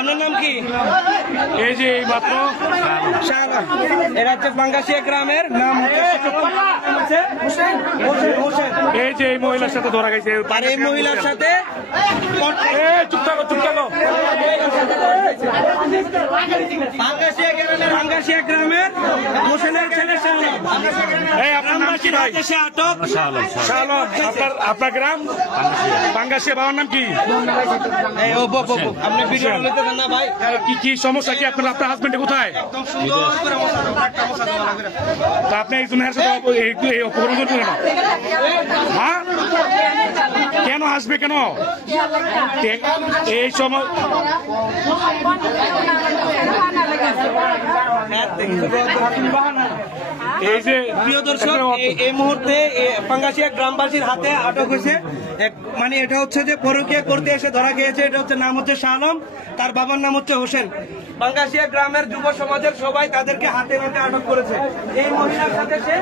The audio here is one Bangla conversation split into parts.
আপনার নাম কি? এই যে এই মাত্র এটা হচ্ছে পাঙ্গাসিয়া গ্রামের নাম এই যে এই মহিলার সাথে ধরা গেছে। আর এই মহিলার সাথে চুপ থাকো চুপ থাকো। পাঙ্গাসিয়া গ্রামের হোসেনের ছেলে শালম। এই আপনার নাম কি ভাই? সে আটক। শালম। আপনার গ্রাম পাঙ্গাসিয়া। বাবার নাম কি? আপনি ভিডিও নিতে দেন না ভাই? কি সমস্যা কি আপনার? আপনার হাজবেন্ডে কোথায়? তা আপনি একজনের সাথে অপহরণ করবেন না? হ্যাঁ, কেন আসবে কেন এই সময়? এই যে প্রিয় দর্শক, এই মুহূর্তে পাঙ্গাসিয়া গ্রামবাসীর হাতে আটক হয়েছে। মানে এটা হচ্ছে যে পরকীয়া করতে এসে ধরা গিয়েছে। এটা হচ্ছে নাম হচ্ছে শালম, তার বাবার নাম হচ্ছে হোসেন। পাঙ্গাসিয়া গ্রামের যুব সমাজের সবাই তাদেরকে হাতে নাতে আটক করেছে। এই মহিলার সাথে সে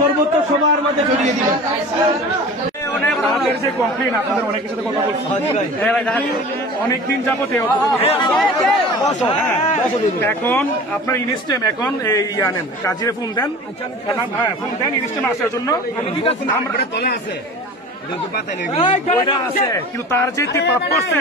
সর্বোচ্চ সবার মাঝে ছড়িয়ে দিবে। আমাদের যে কমপ্লেন, আপনাদের অনেকের সাথে কথা বলছি অনেকদিন যাবতে। এখন আপনার ইনস্টেম এখন এই আনেন কাজিরে ফোন দেন। হ্যাঁ, ফোন দেন ইনস্টেম আসার জন্য। ওইটা আছে কিন্তু তার যে পাপ করছে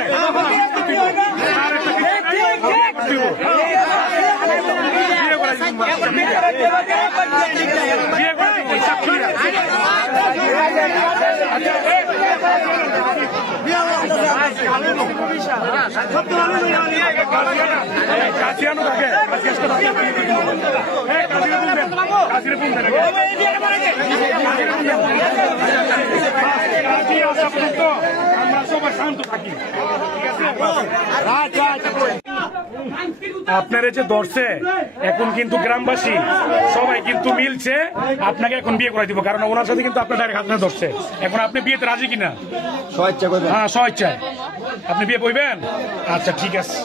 আমরা সবাই শান্ত থাকি। আপনার যে ধরছে এখন কিন্তু গ্রামবাসী সবাই কিন্তু মিলছে আপনাকে এখন বিয়ে করে দিব, কারণ ওনার সাথে কিন্তু আপনার ডাইরেক্ট হাত ধরছে। এখন আপনি বিয়েতে রাজি কিনা? হ্যাঁ, স্বেচ্ছায় আপনি বিয়ে করবেন? আচ্ছা ঠিক আছে।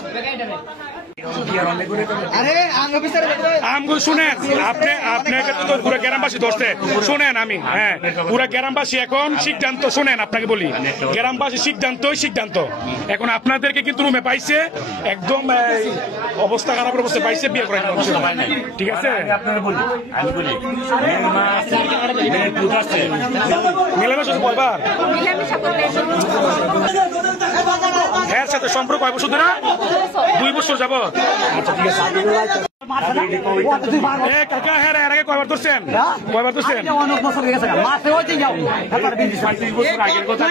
শুনেন আপনাকে তো পুরো গ্রামবাসী ধরছে। শুনেন হ্যাঁ, পুরো গ্রামবাসী এখন সিদ্ধান্ত শুনেন। আপনাকে বলি, গ্রামবাসী সিদ্ধান্ত এখন আপনাদেরকে কিন্তু রুমে পাইছে, একদম অবস্থা খারাপ অবস্থা পাইছে, বিয়ে করে ঠিক আছে। মিলামেশা কয়বার এর সাথে সম্পর্ক কয় বছর ধরে? 2 বছর যাবত। আচ্ছা ঠিক আছে। কাকা হ্যাঁ, এর আগে কয়বার ধরছেন? অনেক বছর হয়ে গেছে। মাসে হইতে যাও। 35 বছর আগের কথা।